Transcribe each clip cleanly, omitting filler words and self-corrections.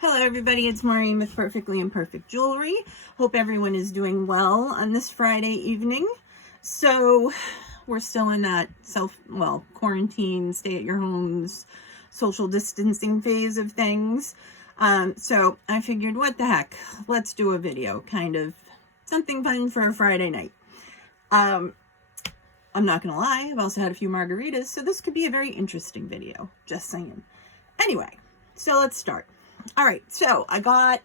Hello everybody, it's Maureen with Perfectly Imperfect Jewelry. Hope everyone is doing well on this Friday evening. So we're still in that quarantine, stay at your homes, social distancing phase of things. So I figured, what the heck, let's do a video, kind of something fun for a Friday night. I'm not gonna lie, I've also had a few margaritas, so this could be a very interesting video, just saying. Anyway, so let's start. All right, so I got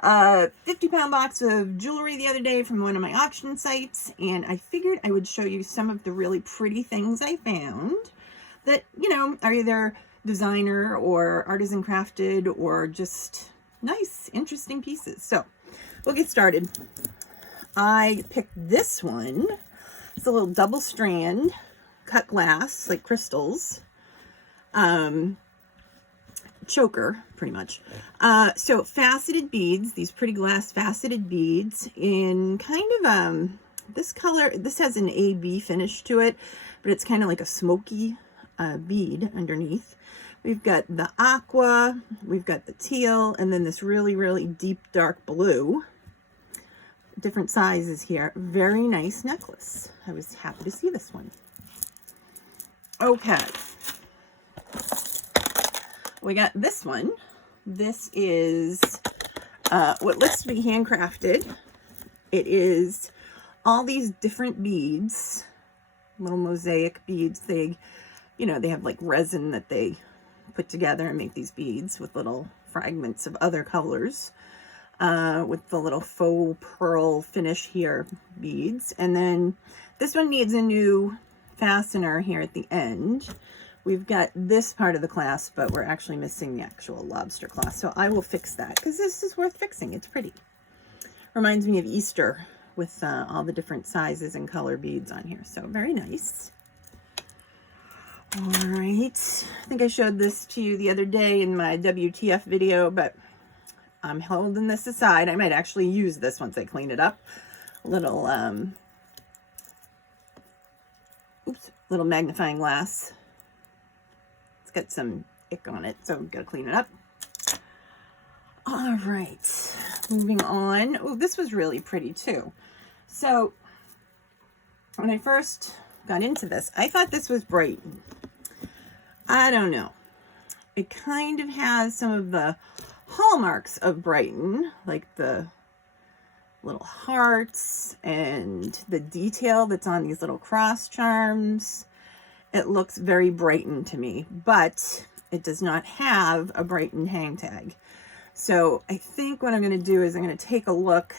a 50-pound box of jewelry the other day from one of my auction sites, and I figured I would show you some of the really pretty things I found that, you know, are either designer or artisan crafted or just nice, interesting pieces. So we'll get started. I picked this one. It's a little double strand cut glass, like crystals. Choker, pretty much. So faceted beads, these pretty glass faceted beads in kind of this color. This has an AB finish to it, but it's kind of like a smoky bead underneath. We've got the aqua, we've got the teal, and then this really, really deep dark blue. Different sizes here. Very nice necklace. I was happy to see this one. Okay. We got this one. This is what looks to be handcrafted. It is all these different beads, little mosaic beads. They, you know, they have like resin that they put together and make these beads with little fragments of other colors, with the little faux pearl finish here beads. And then this one needs a new fastener here at the end. We've got this part of the clasp, but we're actually missing the actual lobster clasp. So I will fix that because this is worth fixing. It's pretty. Reminds me of Easter with all the different sizes and color beads on here. So very nice. All right. I think I showed this to you the other day in my WTF video, but I'm holding this aside. I might actually use this once I clean it up. Little, little magnifying glass. Got some ick on it, so gotta clean it up. All right, moving on. Oh, this was really pretty too. So when I first got into this, I thought this was Brighton. I don't know. It kind of has some of the hallmarks of Brighton, like the little hearts and the detail that's on these little cross charms. It looks very Brighton to me, but it does not have a Brighton hang tag. So I think what I'm going to do is I'm going to take a look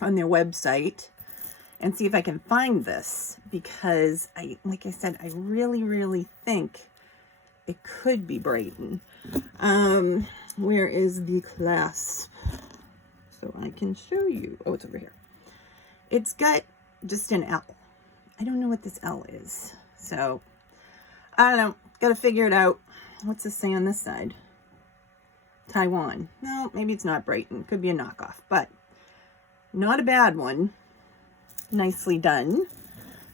on their website and see if I can find this, because like I said, I really, really think it could be Brighton. Where is the clasp? So I can show you. Oh, it's over here. It's got just an L. I don't know what this L is, so I don't know. Got to figure it out. What's this say on this side? Taiwan. No, maybe it's not Brighton. Could be a knockoff, but not a bad one. Nicely done.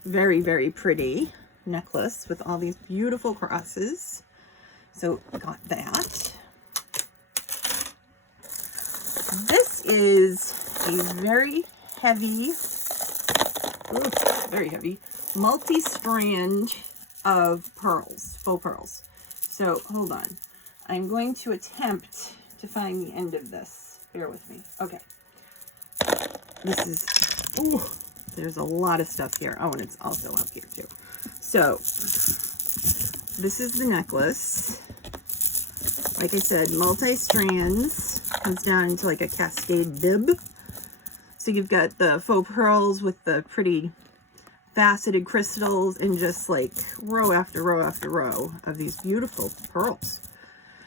Very, very pretty necklace with all these beautiful crosses. So got that. This is a very heavy, very heavy, multi-strand of pearls, faux pearls. So hold on. I'm going to attempt to find the end of this. Bear with me. Okay. This is, ooh, there's a lot of stuff here. Oh, and it's also up here too. So this is the necklace. Like I said, multi-strands. Comes down into like a cascade bib. So you've got the faux pearls with the pretty faceted crystals and just like row after row after row of these beautiful pearls.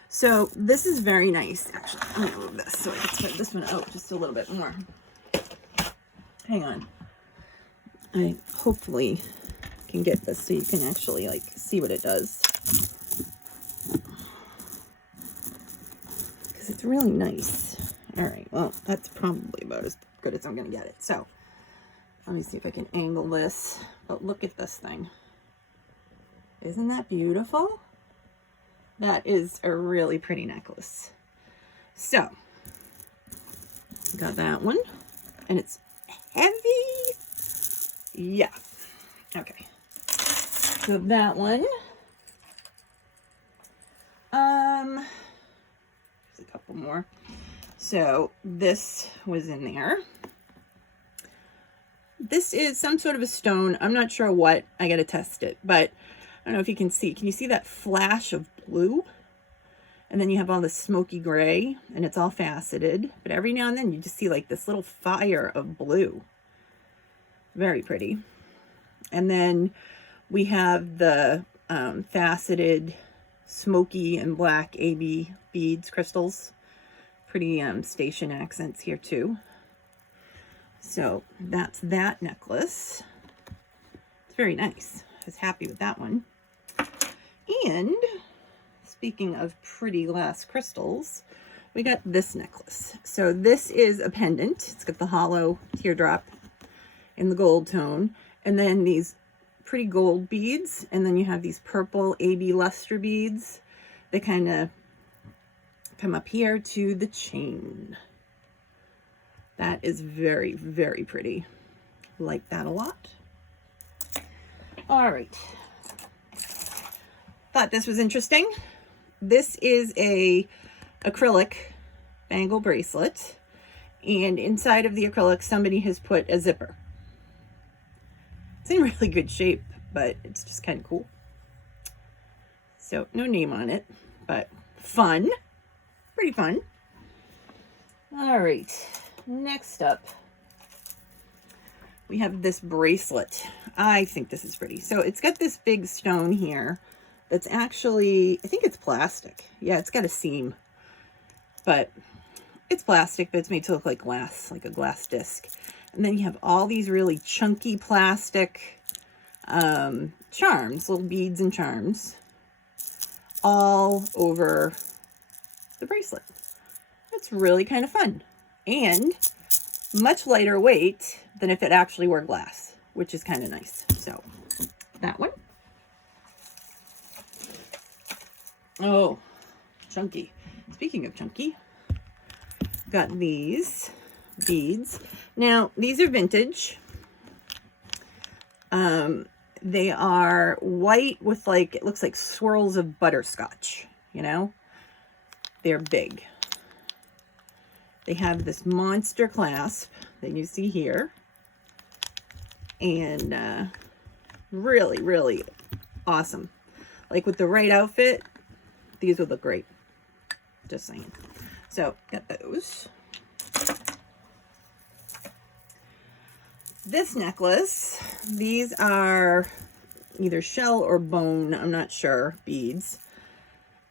So this is very nice. Actually, let me move this so I can spread this one out just a little bit more. Hang on. I hopefully can get this so you can actually like see what it does. Because it's really nice. All right, well, that's probably about as good as I'm going to get it. So let me see if I can angle this. But look at this thing. Isn't that beautiful? That is a really pretty necklace. So, got that one. And it's heavy. Yeah. Okay. So that one. There's a couple more. So this was in there. This is some sort of a stone. I'm not sure what. I got to test it. But I don't know if you can see. Can you see that flash of blue? And then you have all this smoky gray. And it's all faceted. But every now and then you just see like this little fire of blue. Very pretty. And then we have the faceted smoky and black AB beads, crystals. Pretty station accents here too. So that's that necklace. It's very nice. I was happy with that one. And speaking of pretty glass crystals, we got this necklace. So this is a pendant. It's got the hollow teardrop in the gold tone. And then these pretty gold beads. And then you have these purple AB luster beads that kind of come up here to the chain. That is very, very pretty. Like that a lot. All right. Thought this was interesting. This is a acrylic bangle bracelet. And inside of the acrylic, somebody has put a zipper. It's in really good shape, but it's just kind of cool. So no name on it, but fun. Pretty fun. All right. Next up, we have this bracelet. I think this is pretty. So it's got this big stone here that's actually, I think it's plastic. Yeah, it's got a seam, but it's plastic, but it's made to look like glass, like a glass disc. And then you have all these really chunky plastic charms, little beads and charms, all over the bracelet. It's really kind of fun. And much lighter weight than if it actually were glass, which is kind of nice. So that one. Oh, chunky. Speaking of chunky, got these beads. Now, these are vintage. They are white with like, it looks like swirls of butterscotch, you know? They're big. They have this monster clasp that you see here. And really, really awesome. Like with the right outfit, these would look great. Just saying. So, got those. This necklace, these are either shell or bone, I'm not sure, beads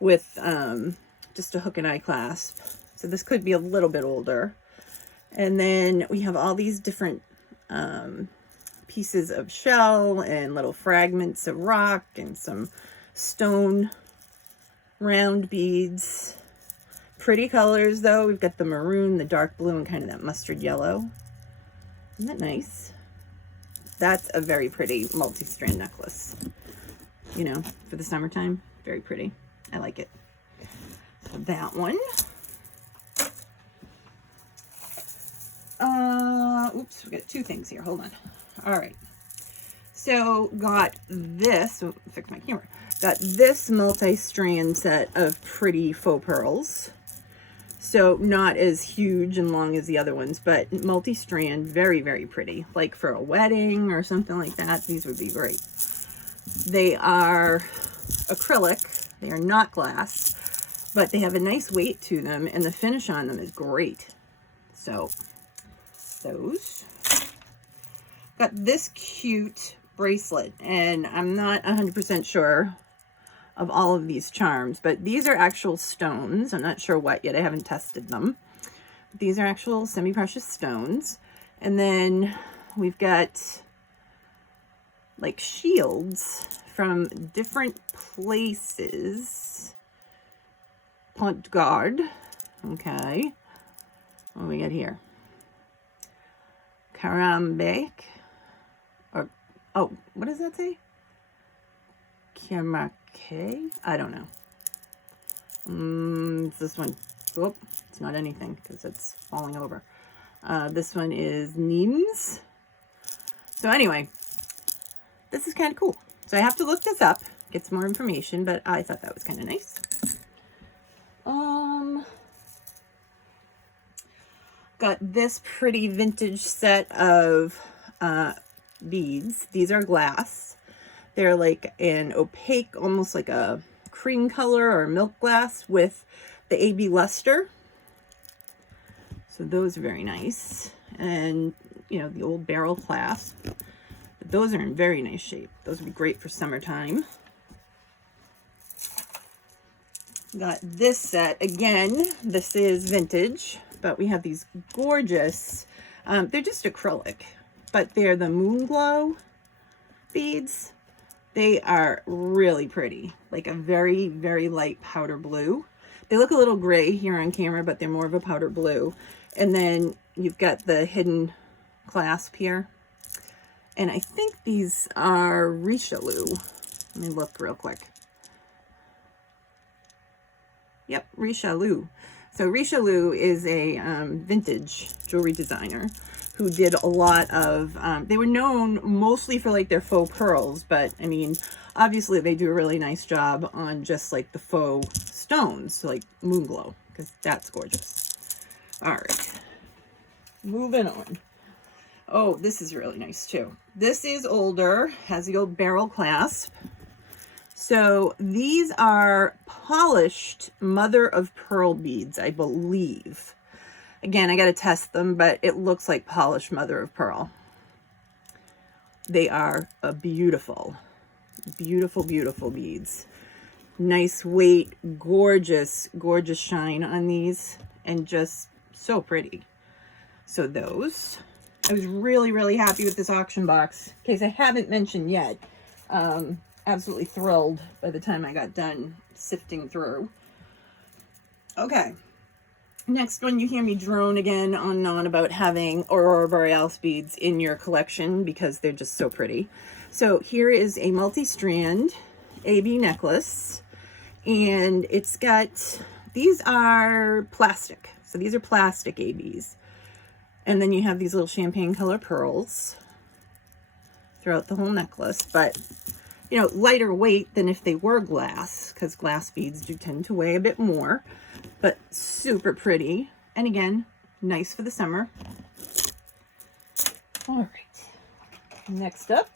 with just a hook and eye clasp. So this could be a little bit older. And then we have all these different pieces of shell and little fragments of rock and some stone round beads. Pretty colors though. We've got the maroon, the dark blue, and kind of that mustard yellow. Isn't that nice? That's a very pretty multi-strand necklace. You know, for the summertime. Very pretty. I like it. So that one. Oops, we got two things here. Hold on. All right. So got this, fix my camera. Got this multi-strand set of pretty faux pearls. So not as huge and long as the other ones, but multi-strand, very, very pretty. Like for a wedding or something like that, these would be great. They are acrylic. They are not glass, but they have a nice weight to them, and the finish on them is great. So those. Got this cute bracelet, and I'm not 100% sure of all of these charms, but these are actual stones. I'm not sure what yet. I haven't tested them. These are actual semi-precious stones. And then we've got like shields from different places. Pont Garde. Okay. What do we got here? Carambec. Or, oh, what does that say? Carambec. I don't know. It's this one. Whoop, it's not anything because it's falling over. This one is Neems. So anyway, this is kind of cool. So I have to look this up, get some more information, but I thought that was kind of nice. Got this pretty vintage set of beads. These are glass. They're like an opaque, almost like a cream color or milk glass with the AB luster. So those are very nice. And, you know, the old barrel clasp. But those are in very nice shape. Those would be great for summertime. Got this set. Again, this is vintage, but we have these gorgeous, they're just acrylic, but they're the Moon Glow beads. They are really pretty, like a very, very light powder blue. They look a little gray here on camera, but they're more of a powder blue. And then you've got the hidden clasp here. And I think these are Richelieu. Let me look real quick. Yep, Richelieu. So Richelieu is a vintage jewelry designer who did a lot of, they were known mostly for like their faux pearls, but I mean, obviously they do a really nice job on just like the faux stones, like Moon Glow, because that's gorgeous. All right, moving on. Oh, this is really nice too. This is older, has the old barrel clasp. So these are polished mother of pearl beads, I believe. Again, I got to test them, but it looks like polished mother of pearl. They are a beautiful, beautiful, beautiful beads. Nice weight, gorgeous, gorgeous shine on these, and just so pretty. So those, I was really, really happy with this auction box. In case I haven't mentioned yet, absolutely thrilled by the time I got done sifting through. Okay, next one, you hear me drone again on and on about having Aurora Borealis beads in your collection because they're just so pretty. So here is a multi-strand AB necklace, and it's got, these are plastic. So these are plastic ABs. And then you have these little champagne color pearls throughout the whole necklace, but you know, lighter weight than if they were glass, because glass beads do tend to weigh a bit more, but super pretty. And again, nice for the summer. All right, next up,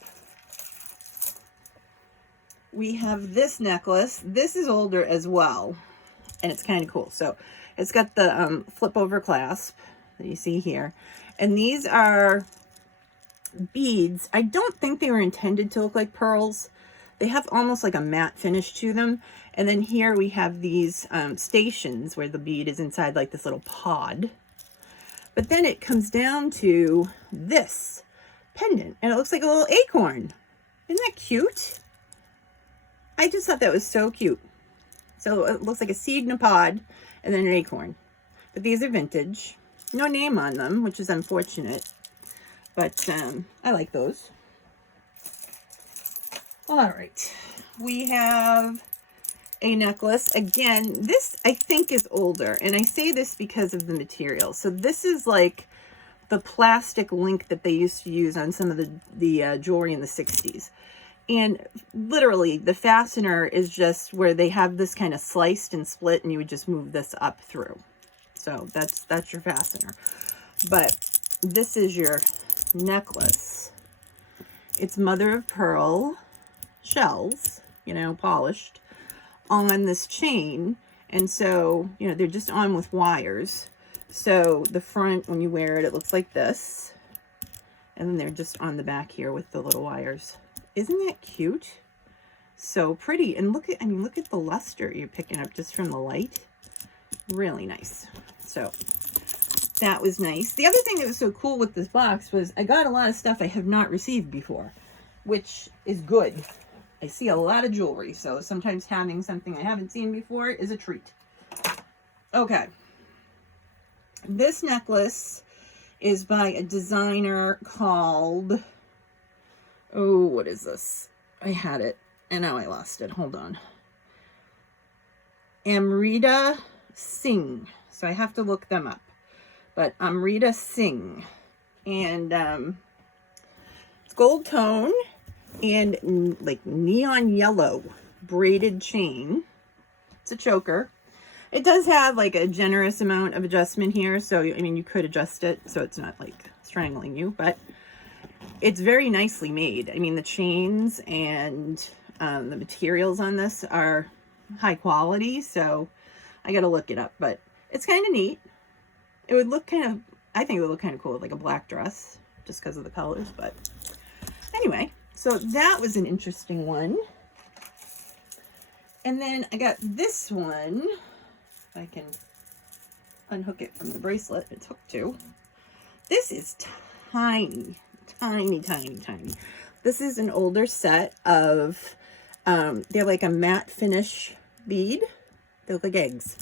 we have this necklace. This is older as well, and it's kind of cool. So it's got the flip over clasp that you see here. And these are beads. I don't think they were intended to look like pearls. They have almost like a matte finish to them. And then here we have these stations where the bead is inside like this little pod. But then it comes down to this pendant, and it looks like a little acorn. Isn't that cute? I just thought that was so cute. So it looks like a seed in a pod and then an acorn. But these are vintage. No name on them, which is unfortunate. But I like those. All right, we have a necklace. Again, this I think is older, and I say this because of the material. So this is like the plastic link that they used to use on some of the jewelry in the 60s. And literally, the fastener is just where they have this kind of sliced and split, and you would just move this up through. So that's your fastener. But this is your necklace. It's mother of pearl shells, you know, polished on this chain. And so, you know, they're just on with wires. So the front, when you wear it, it looks like this. And then they're just on the back here with the little wires. Isn't that cute? So pretty. And look at, I mean, look at the luster you're picking up just from the light. Really nice. So that was nice. The other thing that was so cool with this box was I got a lot of stuff I have not received before, which is good. I see a lot of jewelry, so sometimes having something I haven't seen before is a treat. Okay. This necklace is by a designer called, oh, what is this? I had it, and now I lost it. Hold on. Amrita Singh. so I have to look them up. But Amrita Singh, and it's gold tone and like neon yellow braided chain. It's a choker. It does have like a generous amount of adjustment here, so I mean you could adjust it so it's not like strangling you, but it's very nicely made. I mean the chains and the materials on this are high quality, so I gotta look it up, but it's kind of neat. It would look kind of, I think it would look kind of cool with like a black dress just because of the colors, but anyway, so that was an interesting one. And then I got this one, if I can unhook it from the bracelet it's hooked to. This is tiny, tiny, tiny, tiny. This is an older set of, they're like a matte finish bead. They look like eggs.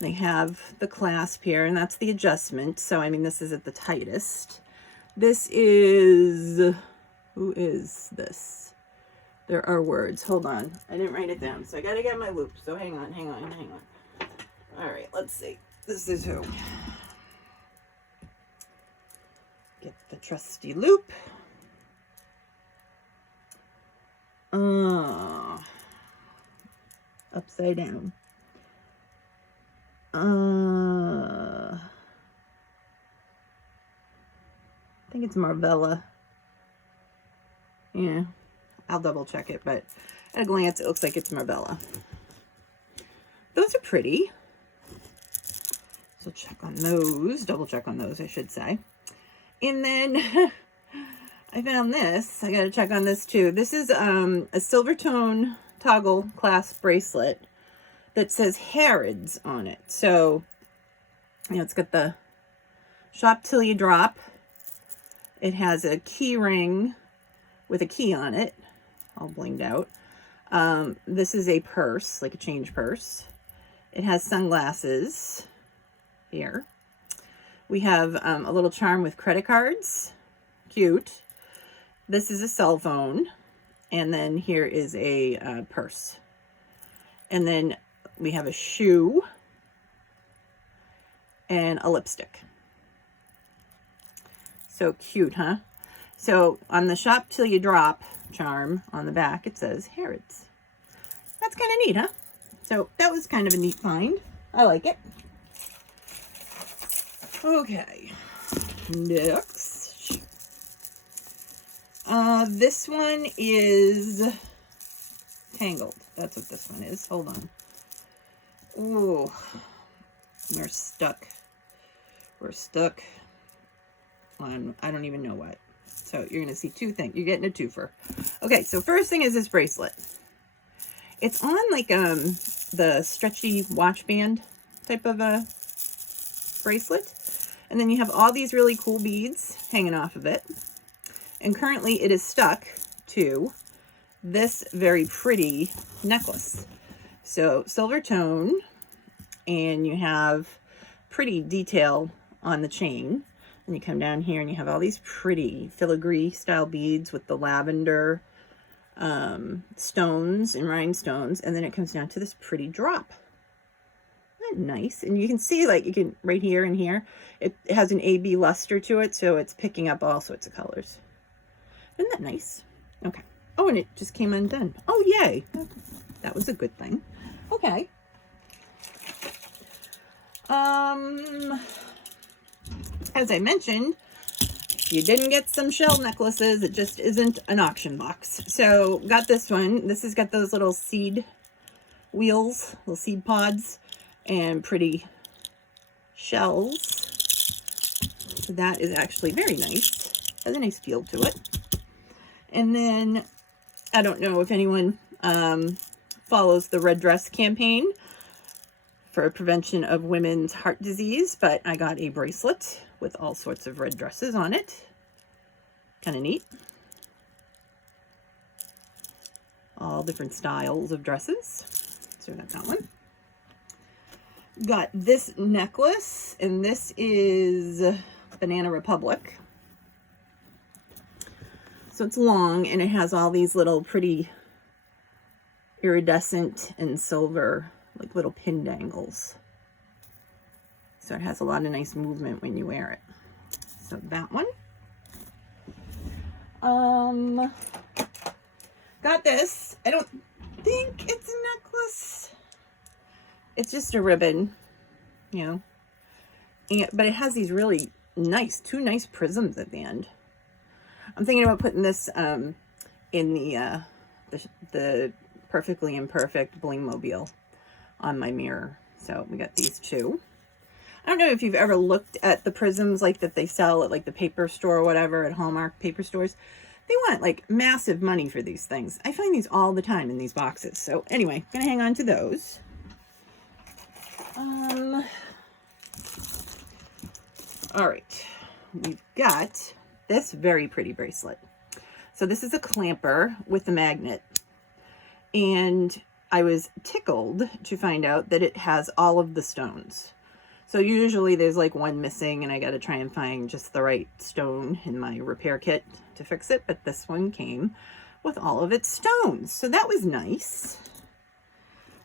They have the clasp here, and that's the adjustment. So, I mean, this is at the tightest. This is, who is this? There are words. Hold on. I didn't write it down, so I got to get my loop. So hang on, hang on, hang on. All right, let's see. This is who. Get the trusty loop. Upside down. I think it's Marvella. Yeah, I'll double check it, but at a glance it looks like it's Marvella. Those are pretty. So check on those, double check on those, I should say. And then I found this. I gotta check on this too. This is a silver tone toggle clasp bracelet that says Harrods on it. So, you know, it's got the shop till you drop. It has a key ring with a key on it, all blinged out. This is a purse, like a change purse. It has sunglasses here. We have a little charm with credit cards. Cute. This is a cell phone. And then here is a purse. And then we have a shoe and a lipstick. So cute, huh? So on the shop till you drop charm on the back, it says Harrods. That's kind of neat, huh? So that was kind of a neat find. I like it. Okay, next. This one is Tangled. That's what this one is. Hold on. Oh, we're stuck. We're stuck on, I don't even know what. So you're going to see two things. You're getting a twofer. Okay, so first thing is this bracelet. It's on like the stretchy watch band type of a bracelet. And then you have all these really cool beads hanging off of it. And currently it is stuck to this very pretty necklace. So silver tone, and you have pretty detail on the chain. And you come down here and you have all these pretty filigree style beads with the lavender stones and rhinestones. And then it comes down to this pretty drop. Isn't that nice? And you can see, like, you can right here and here, it has an AB luster to it, so it's picking up all sorts of colors. Isn't that nice? Okay. Oh, and it just came undone. Oh, yay. That was a good thing. Okay. As I mentioned, if you didn't get some shell necklaces, it just isn't an auction box. So got this one. This has got those little seed wheels, little seed pods, and pretty shells. So that is actually very nice. Has a nice feel to it. And then, I don't know if anyone follows the Red Dress campaign for prevention of women's heart disease, but I got a bracelet with all sorts of red dresses on it. Kind of neat. All different styles of dresses. So I got that one. Got this necklace, and this is Banana Republic. So it's long, and it has all these little pretty iridescent and silver, like little pin dangles. So it has a lot of nice movement when you wear it. So that one. Got this. I don't think it's a necklace. It's just a ribbon, you know. But it has these really nice, two nice prisms at the end. I'm thinking about putting this in the Perfectly Imperfect Bling Mobile on my mirror. So we got these two. I don't know if you've ever looked at the prisms like that they sell at like the paper store or whatever, at Hallmark paper stores. They want like massive money for these things. I find these all the time in these boxes. So anyway, I'm gonna hang on to those. All right, we've got this very pretty bracelet. So this is a clamper with a magnet, and I was tickled to find out that it has all of the stones. So usually there's like one missing and I got to try and find just the right stone in my repair kit to fix it. But this one came with all of its stones. So that was nice.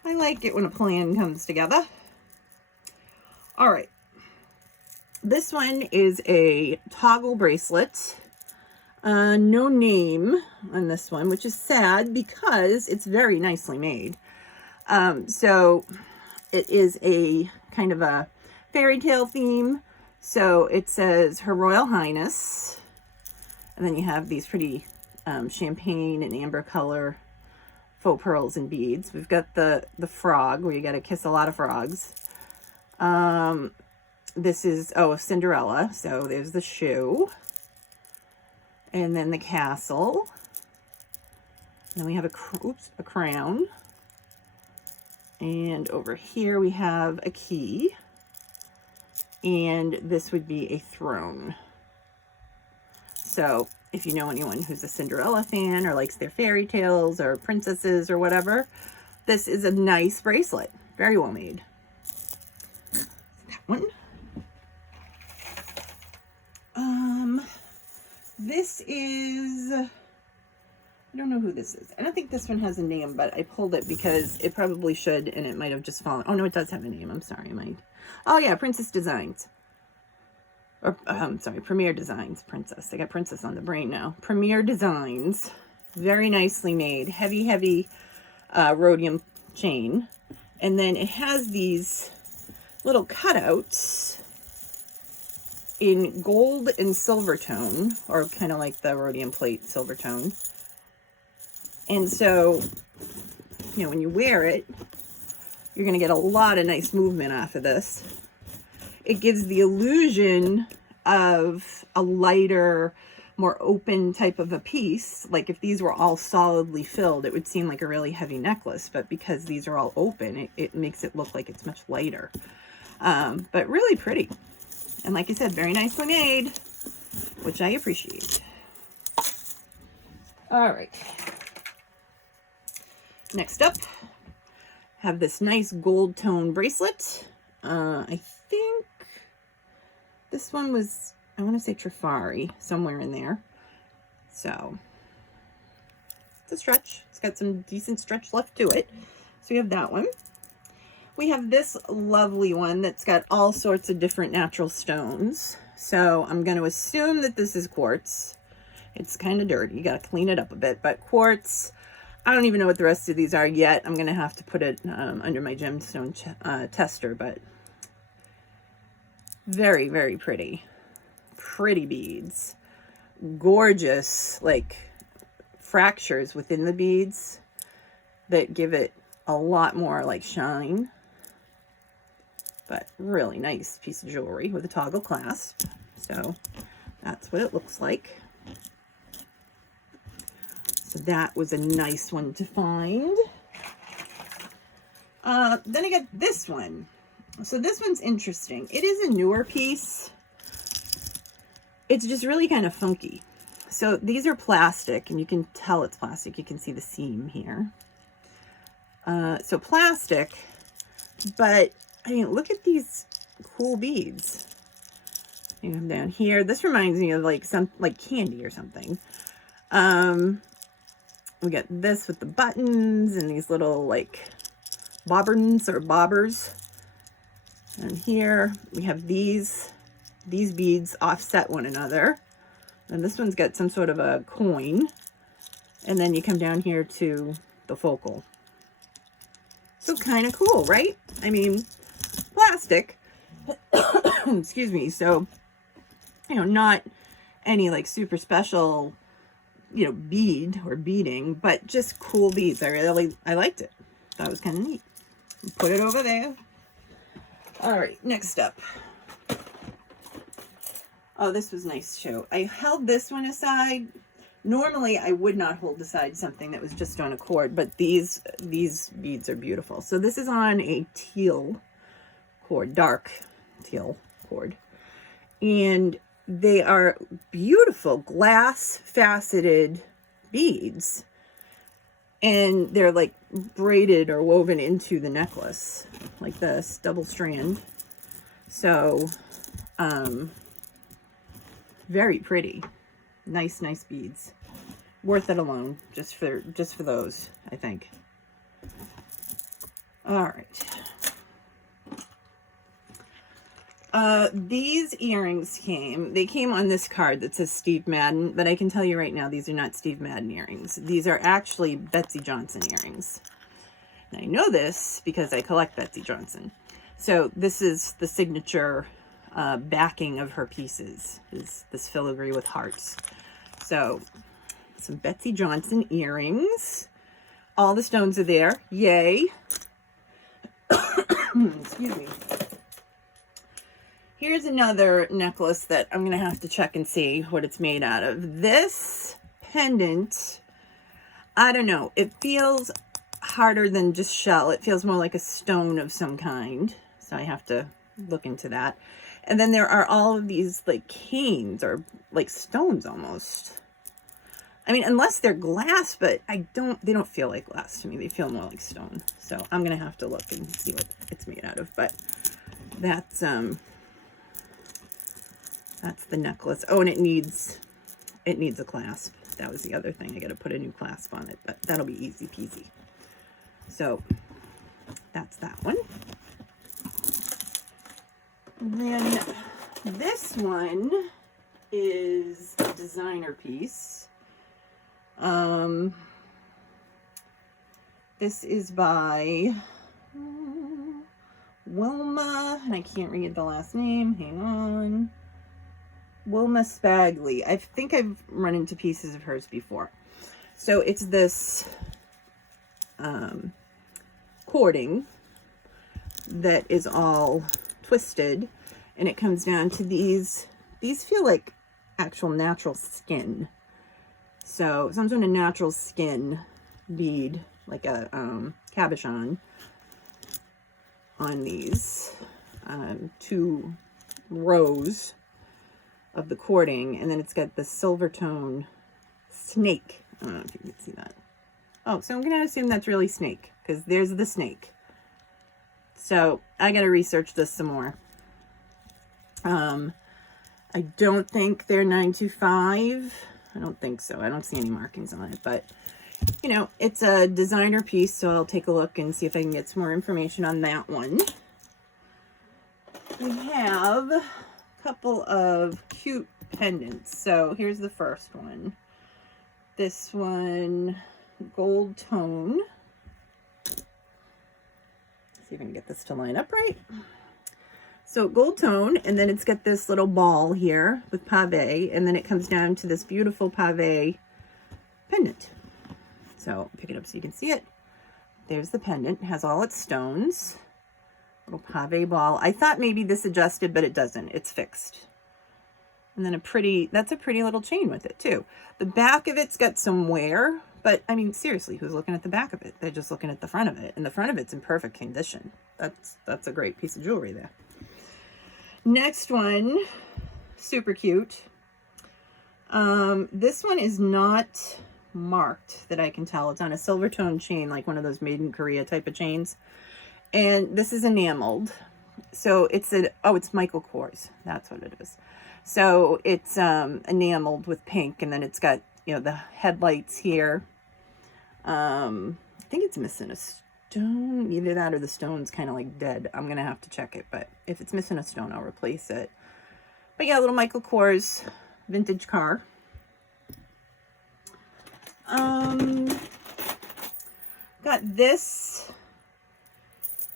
I like it when a plan comes together. All right. This one is a toggle bracelet. No name on this one, which is sad because it's very nicely made. So it is a kind of a fairy tale theme. So it says Her Royal Highness, and then you have these pretty champagne and amber color faux pearls and beads. We've got the frog where you got to kiss a lot of frogs. This is Cinderella, so there's the shoe, and then the castle, and then we have a crown, and over here we have a key. And this would be a throne. So if you know anyone who's a Cinderella fan or likes their fairy tales or princesses or whatever, this is a nice bracelet. Very well made. That one. This is, I don't know who this is. I don't think this one has a name, but I pulled it because it probably should, and it might have just fallen. Oh no, it does have a name. I'm sorry. Oh yeah, Princess Designs. Or, sorry, Premier Designs, Princess. I got Princess on the brain now. Premier Designs. Very nicely made. Heavy, heavy rhodium chain. And then it has these little cutouts in gold and silver tone, or kind of like the rhodium plate silver tone. And so, you know, when you wear it, you're going to get a lot of nice movement off of this. It gives the illusion of a lighter, more open type of a piece. Like if these were all solidly filled, it would seem like a really heavy necklace. But because these are all open, it makes it look like it's much lighter. But really pretty. And like I said, very nicely made, which I appreciate. All right. Next up, have this nice gold tone bracelet. I think this one was, I want to say Trifari, somewhere in there. So it's a stretch. It's got some decent stretch left to it. So we have that one. We have this lovely one that's got all sorts of different natural stones. So I'm going to assume that this is quartz. It's kind of dirty. You got to clean it up a bit, but quartz. I don't even know what the rest of these are yet. I'm going to have to put it under my gemstone tester, but very, very pretty. Pretty beads. Gorgeous, like, fractures within the beads that give it a lot more, like, shine. But really nice piece of jewelry with a toggle clasp. So that's what it looks like. So that was a nice one to find. Then I got this one. So this one's interesting. It is a newer piece. It's just really kind of funky. So these are plastic, and you can tell it's plastic. You can see the seam here. So plastic, but I mean, look at these cool beads. You come down here. This reminds me of like candy or something. We got this with the buttons and these little like bobbins or bobbers. And here we have these beads offset one another. And this one's got some sort of a coin. And then you come down here to the focal. So kind of cool, right? I mean, plastic. Excuse me. So, you know, not any like super special, you know, bead or beading, but just cool beads. I liked it. That was kind of neat. Put it over there. All right, next up. Oh, this was nice too. I held this one aside. Normally, I would not hold aside something that was just on a cord, but these beads are beautiful. So this is on a teal cord, dark teal cord. And they are beautiful glass faceted beads. And they're like braided or woven into the necklace like this, double strand. So, very pretty. Nice beads. Worth it alone, just for those, I think. All right. These earrings came on this card that says Steve Madden, but I can tell you right now, these are not Steve Madden earrings. These are actually Betsy Johnson earrings. And I know this because I collect Betsy Johnson. So this is the signature backing of her pieces, is this filigree with hearts. So some Betsy Johnson earrings. All the stones are there. Yay. Excuse me. Here's another necklace that I'm going to have to check and see what it's made out of. This pendant, I don't know. It feels harder than just shell. It feels more like a stone of some kind. So I have to look into that. And then there are all of these like canes or like stones almost. I mean, unless they're glass, but they don't feel like glass to me. They feel more like stone. So I'm going to have to look and see what it's made out of. But that's the necklace. Oh, and it needs a clasp. That was the other thing. I got to put a new clasp on it, but that'll be easy peasy. So that's that one. And then this one is a designer piece. This is by Wilma, and I can't read the last name. Hang on. Wilma Spagley. I think I've run into pieces of hers before. So it's this cording that is all twisted, and it comes down to these feel like actual natural skin. So some sort of natural skin bead, like a cabochon on these two rows of the cording, and then it's got the silver tone snake. I don't know if you can see that. Oh, so I'm gonna assume that's really snake, because there's the snake. So I gotta research this some more. I don't think they're 925. I don't think so. I don't see any markings on it, but you know, it's a designer piece, so I'll take a look and see if I can get some more information on that one. We have a couple of cute pendants. So here's the first one. This one, gold tone. Let's see if I can get this to line up right. So gold tone, and then it's got this little ball here with pave, and then it comes down to this beautiful pave pendant. So pick it up so you can see it. There's the pendant. It has all its stones. Little pave ball. I thought maybe this adjusted, but it doesn't. It's fixed. And then that's a pretty little chain with it too. The back of it's got some wear, but I mean, seriously, who's looking at the back of it? They're just looking at the front of it, and the front of it's in perfect condition. That's a great piece of jewelry there. Next one, super cute. This one is not marked that I can tell. It's on a silver tone chain, like one of those made in Korea type of chains. And this is enameled. So it's Michael Kors. That's what it is. So it's enameled with pink, and then it's got, you know, the headlights here. I think it's missing stone, either that or the stone's kind of like dead. I'm gonna have to check it, but if it's missing a stone, I'll replace it. But yeah, little Michael Kors vintage car. Got this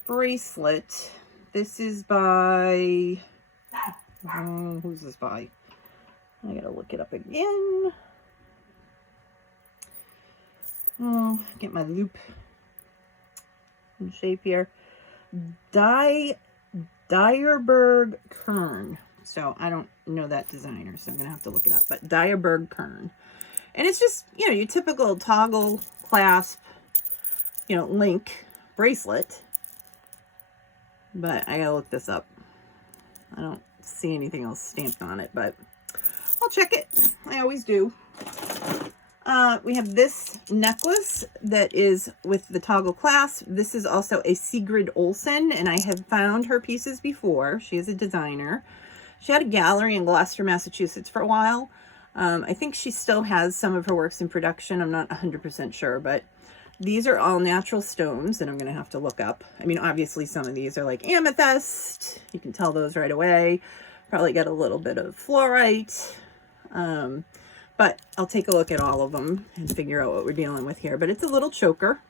bracelet. This is by, who's this by? I gotta look it up again. Oh, get my loop in shape here. Dyerberg Kern. So I don't know that designer, so I'm gonna have to look it up. But Dyerberg Kern, and it's just, you know, your typical toggle clasp, you know, link bracelet. But I gotta look this up. I don't see anything else stamped on it, but I'll check it. I always do. We have this necklace that is with the toggle clasp. This is also a Sigrid Olsen, and I have found her pieces before. She is a designer. She had a gallery in Gloucester, Massachusetts for a while. I think she still has some of her works in production. I'm not 100% sure, but these are all natural stones that I'm going to have to look up. I mean, obviously some of these are like amethyst. You can tell those right away. Probably got a little bit of fluorite. But I'll take a look at all of them and figure out what we're dealing with here. But it's a little choker.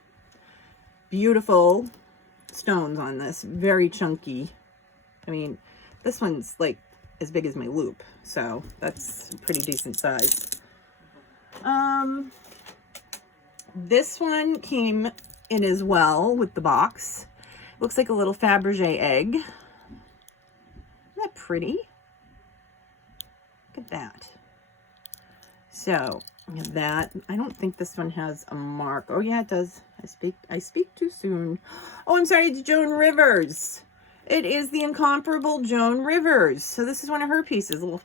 Beautiful stones on this. Very chunky. I mean, this one's like as big as my loop. So that's a pretty decent size. This one came in as well with the box. Looks like a little Fabergé egg. Isn't that pretty? Look at that. So that, I don't think this one has a mark. Oh yeah, it does. I speak too soon. Oh, I'm sorry, it's Joan Rivers. It is the incomparable Joan Rivers. So this is one of her pieces, a little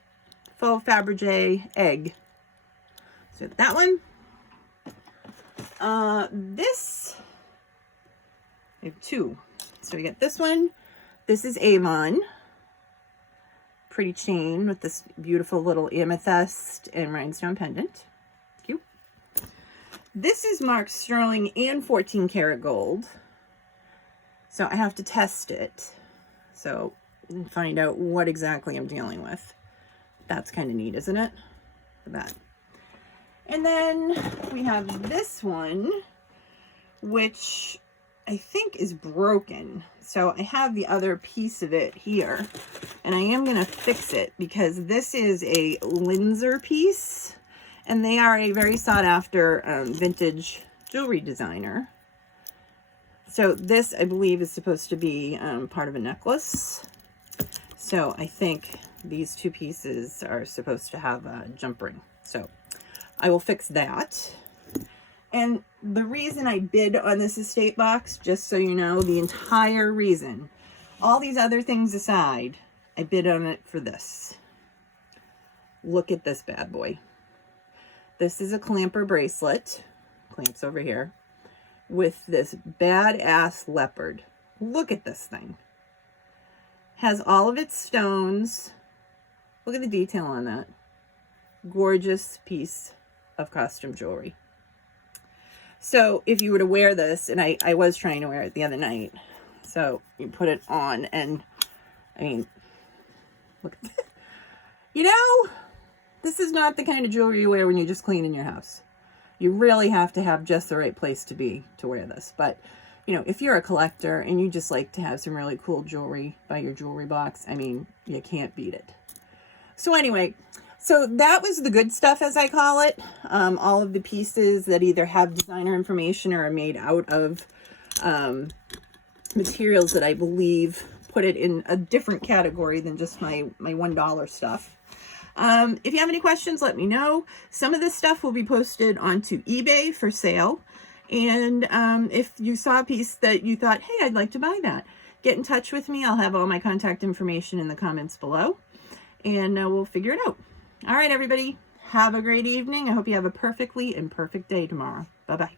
faux Fabergé egg. So that one. This, I have two. So we get this one. This is Avon. Pretty chain with this beautiful little amethyst and rhinestone pendant. Cute. This is marked sterling and 14 karat gold. So I have to test it. So find out what exactly I'm dealing with. That's kind of neat, isn't it? That. And then we have this one, which I think is broken. So I have the other piece of it here, and I am going to fix it because this is a Linzer piece, and they are a very sought after vintage jewelry designer. So this, I believe, is supposed to be part of a necklace. So I think these two pieces are supposed to have a jump ring. So I will fix that. And the reason I bid on this estate box, just so you know, the entire reason, all these other things aside, I bid on it for this. Look at this bad boy. This is a clamper bracelet, clamps over here, with this badass leopard. Look at this thing. Has all of its stones. Look at the detail on that. Gorgeous piece of costume jewelry. So if you were to wear this, and I was trying to wear it the other night, so you put it on, and I mean, look at this. You know, this is not the kind of jewelry you wear when you're just cleaning your house. You really have to have just the right place to be to wear this. But, you know, if you're a collector and you just like to have some really cool jewelry by your jewelry box, I mean, you can't beat it. So anyway, so that was the good stuff, as I call it. All of the pieces that either have designer information or are made out of materials that I believe put it in a different category than just my $1 stuff. If you have any questions, let me know. Some of this stuff will be posted onto eBay for sale. And if you saw a piece that you thought, hey, I'd like to buy that, get in touch with me. I'll have all my contact information in the comments below, and we'll figure it out. All right, everybody, have a great evening. I hope you have a perfectly imperfect day tomorrow. Bye-bye.